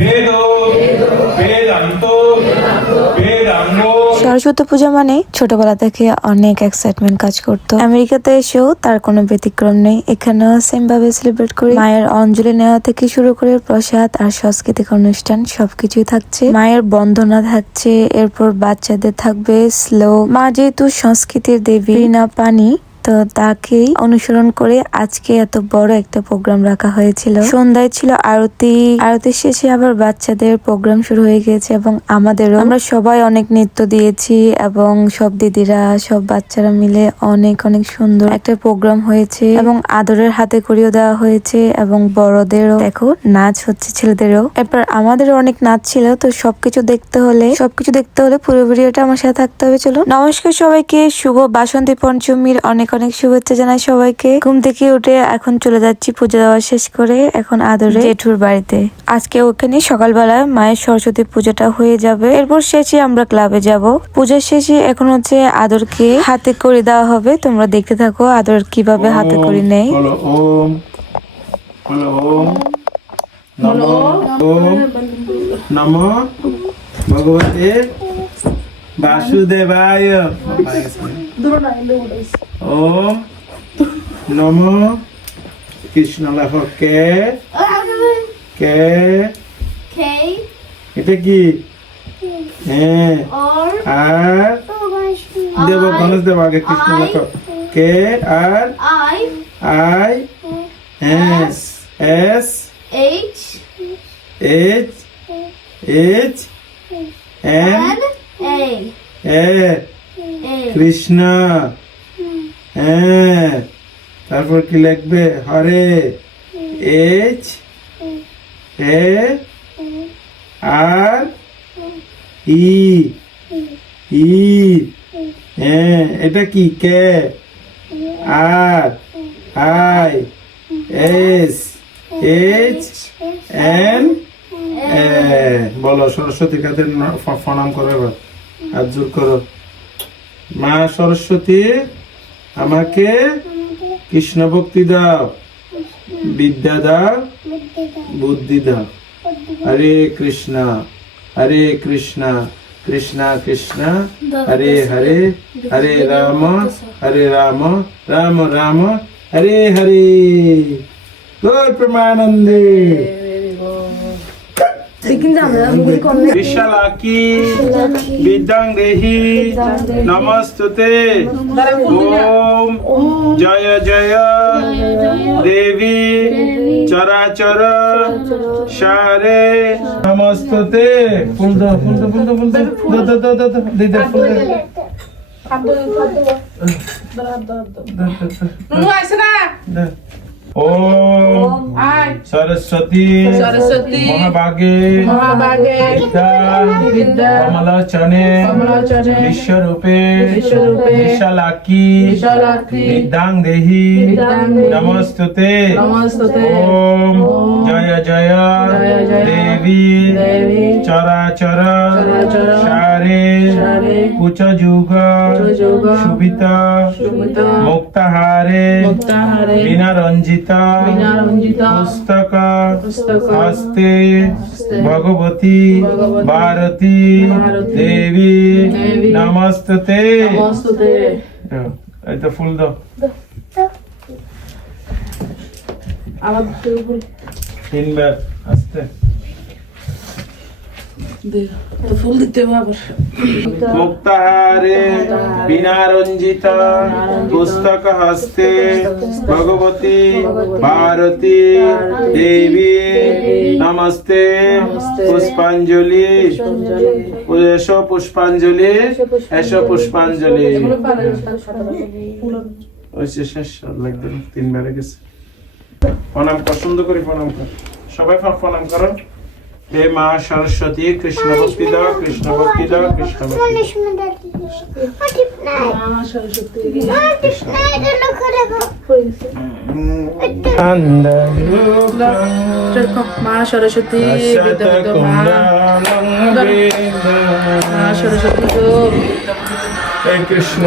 বেদ বেদান্ত বেদাঙ্গ। সরস্বতী পূজা মানে ছোটবেলা থেকে অনেক এক্সাইটমেন্ট কাজ করতো। আমেরিকাতে এসেও তার কোনো ব্যতিক্রম নেই। এখানেও সেম ভাবে সেলিব্রেট করি। মায়ের অঞ্জলি নেওয়া থেকে শুরু করে প্রসাদ আর সাংস্কৃতিক অনুষ্ঠান সবকিছুই থাকছে। মায়ের বন্দনা থাকছে, এরপর বাচ্চাদের থাকবে স্লো। মা যেহেতু সংস্কৃতির দেবী না পানি, তো তাকেই অনুসরণ করে আজকে এত বড় একটা প্রোগ্রাম রাখা হয়েছিল। সন্ধ্যায় ছিল আরতি, আরতির শেষে আবার বাচ্চাদের প্রোগ্রাম শুরু হয়ে গেছে এবং আমাদেরও। আমরা সবাই অনেক নৃত্য দিয়েছি এবং সব দিদিরা সব বাচ্চারা মিলে অনেক অনেক সুন্দর একটা প্রোগ্রাম হয়েছে এবং আদরের হাতে করিয়ে দেওয়া হয়েছে এবং বড়দেরও দেখো নাচ হচ্ছে, ছেলেদেরও। এরপর আমাদের অনেক নাচ ছিল। তো সবকিছু দেখতে হলে পুরো ভিডিওটা আমার সাথে থাকতে হবে। চলো, নমস্কার সবাইকে, শুভ বাসন্তী পঞ্চমীর অনেক অনেক শুভেচ্ছা জানাই সবাইকে। ঘুম থেকে উঠে এখন চলে যাচ্ছি পূজা দেওয়া শেষ করে এখন আদরে জেঠুর বাড়িতে। আজকে ওখানে সকালবেলায় মায়ের সরস্বতী পূজাটা হয়ে যাবে, এরপর শেষে আমরা ক্লাবে যাব। পূজার শেষে এখন হচ্ছে আদরকে হাতে করে দেওয়া হবে। তোমরা দেখতে থাকো আদর কিভাবে হাতে করে নেয়। ওম ওম নমো ওম নমো ভগবতে বাসুদেবায়। ওম নমো কৃষ্ণ লেখ কে কে এটা কি? হ্যাঁ আর দেব গণেশ দেব আগে কৃষ্ণ লেখ K R I S S H H H N A A Krishna. হ্যাঁ তারপর কি লিখবে? Hare H A R E E. হ্যাঁ এটা কি? K R I S H N A. বলো সরস্বতী কাদের প্রণাম করো, এবার হাত জোর করো। মা সরস্বতী আমাকে কৃষ্ণ ভক্তি দাও, বিদ্যা দাও, বুদ্ধি দাও। হরে কৃষ্ণ কৃষ্ণ কৃষ্ণ হরে হরে, হরে রাম রাম রাম হরে হরে। গৌর প্রেমানন্দে। বিশালাকি বিদ্যাং দেহি নমস্তুতে। ওম জয় জয় দেবী চরাচর সারে নমস্তুতে। ফুল দাও ফুল দাও ফুল দাও ফুল দাও দিদা ফুল দাও। ওম সরস্বতী মহাভাগে বিদ্যা কমলাচনে বিশ্বরূপে বিশালাকি বিদ্যাং দেহি নমস্তুতে। ওম জয় জয় দেবী চরাচর সারে কুচ যুগ সুবিতা মুক্তাহারে বিনা রঞ্জিত পুস্তক হস্তে ভগবতী ভারতী দেবী নমস্তুতে। এই তো ফুল দাও। তিনবার আস্তে ফুল দিতে হবে। মুক্তাহারে বিনা রঞ্জিত পুস্তক হস্তে ভগবতী ভারতী দেবী নমস্তে। পুষ্পাঞ্জলি এসো পুষ্পাঞ্জলি এসো পুষ্পাঞ্জলি। ওই শেষ লাগবে তিনবারে গেছে। প্রণাম পছন্দ করি, প্রণাম কর সবাই, প্রণাম করো। হে মা সরস্বতী কৃষ্ণ ভক্তি দাও, কৃষ্ণ ভক্তি দাও, কৃষ্ণ ভক্তি মা সরস্বতী মা সরস্বতী কৃষ্ণ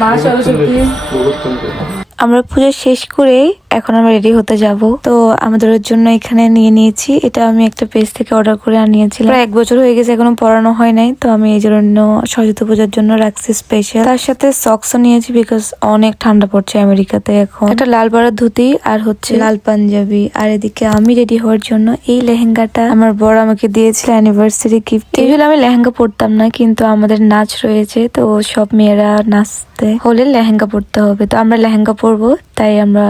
মা সরস্বতী আমরা পূজা শেষ করে এখন আমরা রেডি হতে যাব। তো আমাদের জন্য এখানে নিয়ে নিয়েছি, এটা আমি একটা পেজ থেকে অর্ডার করে আনিয়েছিলাম। প্রায় 1 বছর হয়ে গেছে, এখনো পরানো হয় নাই, তো আমি এই জন্য সরস্বতী পূজার জন্য রাখছি স্পেশাল। তার সাথে সক্সও নিয়েছি, বিকজ অনেক ঠান্ডা পড়ছে আমেরিকাতে এখন। একটা লাল পাড়া ধুতি আর হচ্ছে লাল পাঞ্জাবি। আর এদিকে আমি রেডি হওয়ার জন্য এই লেহেঙ্গাটা আমার বড় আমাকে দিয়েছিল অ্যানিভার্সারি গিফট। ইউজুয়ালি আমি লেহেঙ্গা পরতাম না, কিন্তু আমাদের নাচ রয়েছে, তো সব মেয়েরা নাচতে হলে লেহেঙ্গা পরতে হবে, তো আমরা লেহেঙ্গা পরবো। তাই আমরা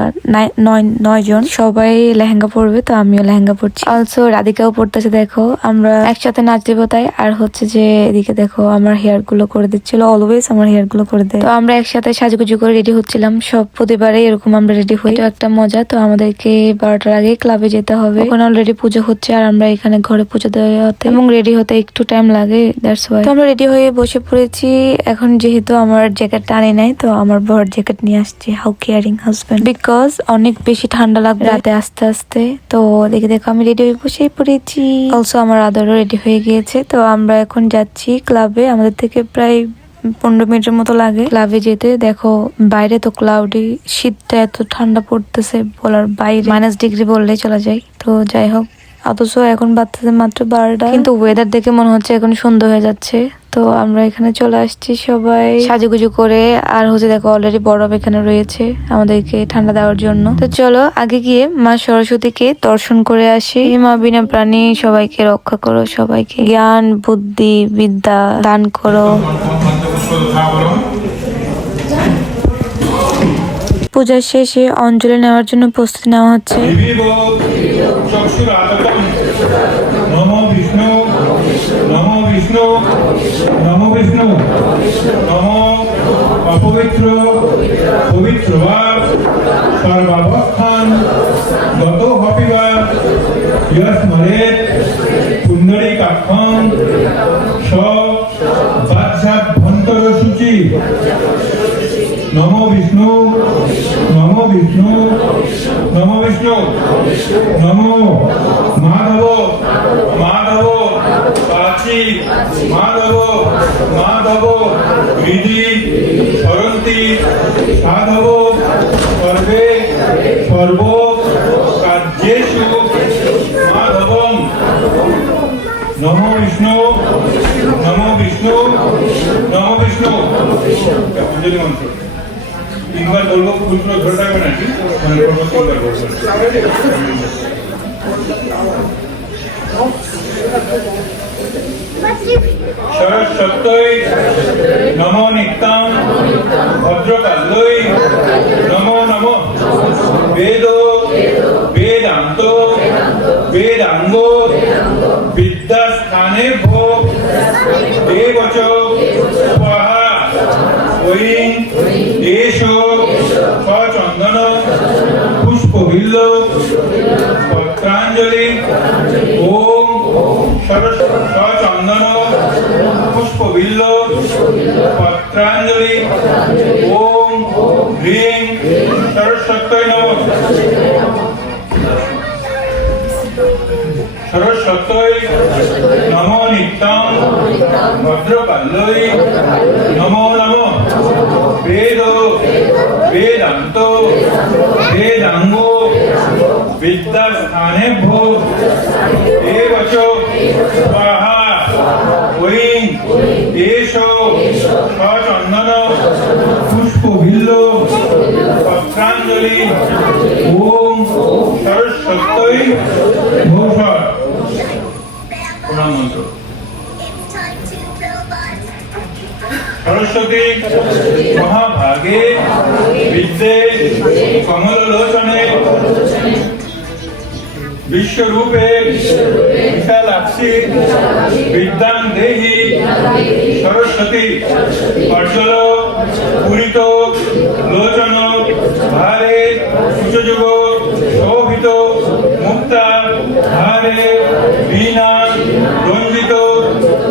9 জন সবাই লেহেঙ্গা পরবে, তো আমিও লেহেঙ্গা পরছি। অলসো রাধিকাও পরতেছে, দেখো আমরা একসাথে নাচ দেবো তাই। আর হচ্ছে যে এদিকে দেখো আমার হেয়ার গুলো করে দিচ্ছিল, অলওয়েজ আমার হেয়ার গুলো করে দেয়। তো আমরা একসাথে সাজুগুজু করে রেডি হচ্ছিলাম, সব প্রতিবারে এরকম আমরা রেডি হই, তো একটা মজা। তো আমাদেরকে 12টার আগে ক্লাবে যেতে হবে, ওখানে অলরেডি পুজো হচ্ছে আর আমরা এখানে ঘরে পুজো দেওয়া হতে এবং রেডি হতে একটু টাইম লাগে, দ্যাটস ওয়াই। তো আমরা রেডি হয়ে বসে পড়েছি। এখন যেহেতু আমার জ্যাকেটটা আনি নাই, তো আমার বড় জ্যাকেট নিয়ে আসছে। হাউ কেয়ারিং হাজবেন্ড, বিকজ অনেক বেশি ঠান্ডা লাগবে রাতে আস্তে আস্তে। তো দেখে দেখো আমি রেডি হয়ে বসেই পড়েছি। অলসো আমার আদরও রেডি হয়ে গিয়েছে। তো আমরা এখন যাচ্ছি ক্লাবে, আমাদের থেকে প্রায় 15 মিনিটের মতো লাগে ক্লাবে যেতে। দেখো বাইরে তো ক্লাউডি, শীতটা এত ঠান্ডা পড়তেছে বলার বাইরে, -ডিগ্রি বললেই চলা যায়। তো যাই হোক, অথচ এখন বাচ্চাদের মাত্র 12টা, কিন্তু ওয়েদার দেখে মনে হচ্ছে এখন সন্ধ্যা হয়ে যাচ্ছে। তো আমরা এখানে চলে আসছি সবাই সাজুগুজু করে। আর হচ্ছে দেখো অলরেডি বরফ এখানে রয়েছে আমাদেরকে ঠান্ডা দেওয়ার জন্য। তো চলো আগে গিয়ে মা সরস্বতীকে দর্শন করে আসি। হে মা বিনা প্রাণী, সবাইকে রক্ষা করো, সবাইকে জ্ঞান বুদ্ধি বিদ্যা দান করো। পূজার শেষে অঞ্জলি নেওয়ার জন্য প্রস্তুতি নেওয়া হচ্ছে। নমো বিষ্ণু নমো বিষ্ণু নমো বিষ্ণু নমো অপবিত্র পবিত্র বা সর্বাবস্থান গত হপিবা ইয়স্মরেত পুণ্ডরীকাক্ষং স বাচ্যাভ্যন্তর সূচি। নমো বিষ্ণু নমো বিষ্ণু নমো বিষ্ণু নমো মাধব মাধব পাচি মাধব মাধব হৃদি সরন্তি সাধব সর্বে সর্ব কার্যেষু মাধবম। নমো বিষ্ণু নমো বিষ্ণু নমো বিষ্ণু। অঞ্জলি মন্ত্র 3 বার বলবো, ফুলগুলো ধরে থাকবে নাকি মানে বলবো 3 বার বলবো। সরস্বত্যৈ নমো নিত্যং ভদ্রকাল্যৈ নমো নমো। বেদ বেদান্ত বেদাঙ্গ বিদ্যাস্থানে ভো দেবচ স্বাহা। ঐং এষো সচন্দন পুষ্পবিল্ল পত্রাঞ্জলি। ওম সচন্দন পুষ্পবিল্ল পত্রাঞ্জলি। ওম হ্রিং সরস্বত্যৈ নমঃ। সরস্বত্যৈ নমো নিত্যং ভদ্রকাল্যৈ নমো নমঃ। বেদ বেদান্ত বেদাঙ্গ বিদ্যাস্থানে ভো দেবচ স্বাহা। ঐং এষো সচন্দন পুষ্পবিল্ল পত্রাঞ্জলি। ওম সরস্বত্যৈ ভূষণ। প্রণাম মন্ত্র। সরস্বতী মহাভাগে বিদ্যে কমললোচনে বিশ্বরূপে বিশালাক্ষী বিদ্যাং দেহি। সরস্বতী অর্জল পুরিত লোচন ভারে সুযোগ শোভিত মুক্তা ভারে বীণা রঞ্জিত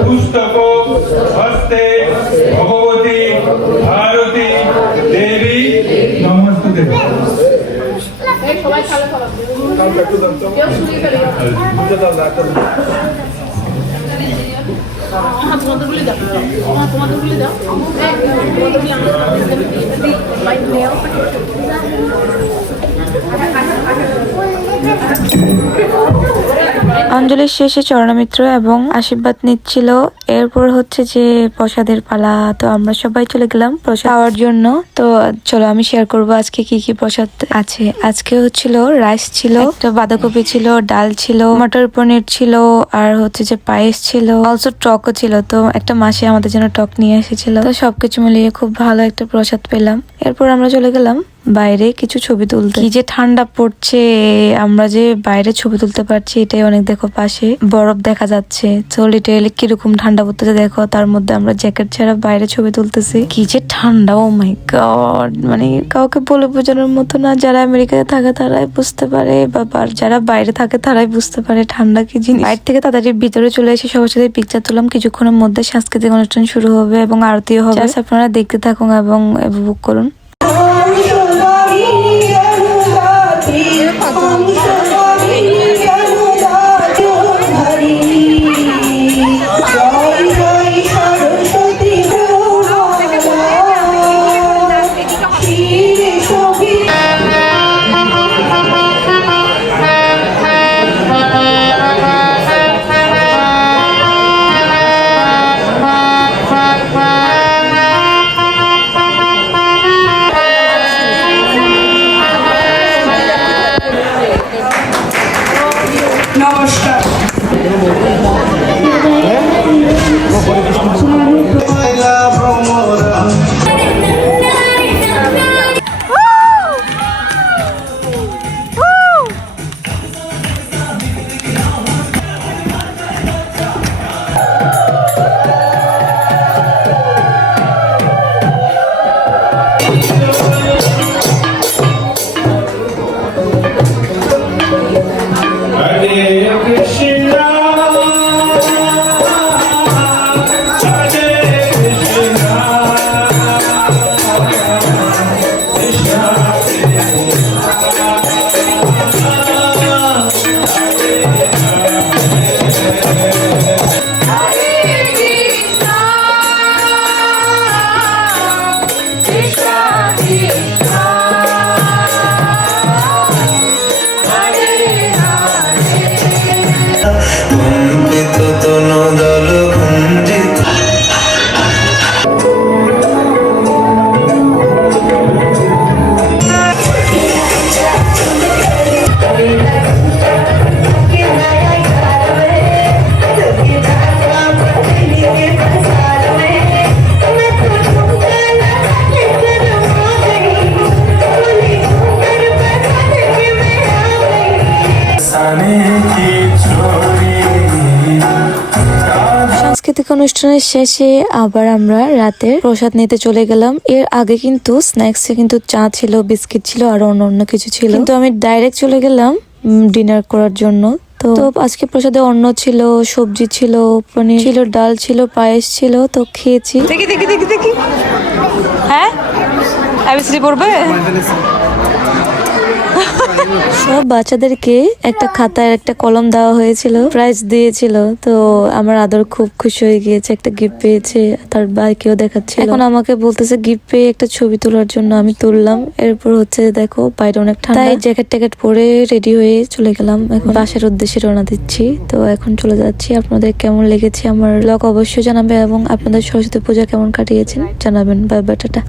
পুস্তক হস্তে ভগবতী ভারতী দেবী নমস্তুতে। সবাই খালো খালো কেউ শুনি ফেলে তোমাদের বলে দাও তোমাদের বলে দাও তোমাদের বলে আমরা বাইক নেও অঞ্জলির শেষে চরণমিত্র এবং আশীর্বাদ নিচ্ছিল। এরপর হচ্ছে যে প্রসাদের পালা, তো আমরা সবাই চলে গেলাম প্রসাদ খাওয়ার জন্য। তো চলো আমি শেয়ার করব আজকে কি কি প্রসাদ আছে। আজকে হচ্ছিল রাইস ছিল, একটা বাঁধাকপি ছিল, ডাল ছিল, মটর পনির ছিল, আর হচ্ছে যে পায়েস ছিল, অলসো টকও ছিল। তো একটা মাসে আমাদের জন্য টক নিয়ে এসেছিল। তো সবকিছু মিলিয়ে খুব ভালো একটা প্রসাদ পেলাম। এরপর আমরা চলে গেলাম বাইরে কিছু ছবি তুলতে। কি যে ঠান্ডা পড়ছে, আমরা যে বাইরে ছবি তুলতে পারছি এটাই অনেক। দেখো পাশে বরফ দেখা যাচ্ছে, তো লিটারেলি কিরকম ঠান্ডা পড়তেছে দেখো। তার মধ্যে আমরা জ্যাকেট ছাড়া বাইরে ছবি তুলতেছি। কি যে ঠান্ডা, ও মাই গড, মানে কাউকে বলে বোঝানোর মতো না। যারা আমেরিকাতে থাকে তারাই বুঝতে পারে, বা যারা বাইরে থাকে তারাই বুঝতে পারে ঠান্ডা কি জিনিস। বাইরে থেকে তাড়াতাড়ি ভিতরে চলে এসে সবার সাথে পিকচার তুললাম। কিছুক্ষণের মধ্যে সাংস্কৃতিক অনুষ্ঠান শুরু হবে এবং আরতিও হবে। আপনারা দেখতে থাকুন এবং উপভোগ করুন। সাংস্কৃতিক অনুষ্ঠানের শেষে আবার আমরা রাতের প্রসাদ নিতে চলে গেলাম। এর আগে কিন্তু স্ন্যাক্সে কিন্তু চা ছিল, বিস্কিট ছিল, আর অন্য কিছু ছিল, কিন্তু আমি ডাইরেক্ট চলে গেলাম ডিনার করার জন্য। তো আজকে প্রসাদে অন্ন ছিল, সবজি ছিল, পনির ছিল, ডাল ছিল, পায়েস ছিল। তো খেয়েছি। দেখি দেখি দেখি দেখি, হ্যাঁ এবিসিডি পড়বে। সব বাচ্চাদেরকে একটা খাতা আর একটা কলম দেওয়া হয়েছিল, প্রাইজ দিয়েছিল। তো আমার আদর খুব খুশি হয়ে গিয়েছে, একটা গিফট পেয়েছে, তার বাইকেও দেখাচ্ছে। এখন আমাকে বলতেছে গিফট পেয়ে একটা ছবি তোলার জন্য। আমি তুললাম। এরপর হচ্ছে দেখো বাইরে অনেক ঠান্ডা, তাই জ্যাকেট ট্যাকেট পরে রেডি হয়ে চলে গেলাম। এখন বাসার উদ্দেশ্যে রওনা দিচ্ছি। তো এখন চলে যাচ্ছি। আপনাদের কেমন লেগেছে আমার ব্লগ অবশ্যই জানাবে, এবং আপনাদের সরস্বতী পূজা কেমন কাটিয়েছেন জানাবেন। Bye bye, tata.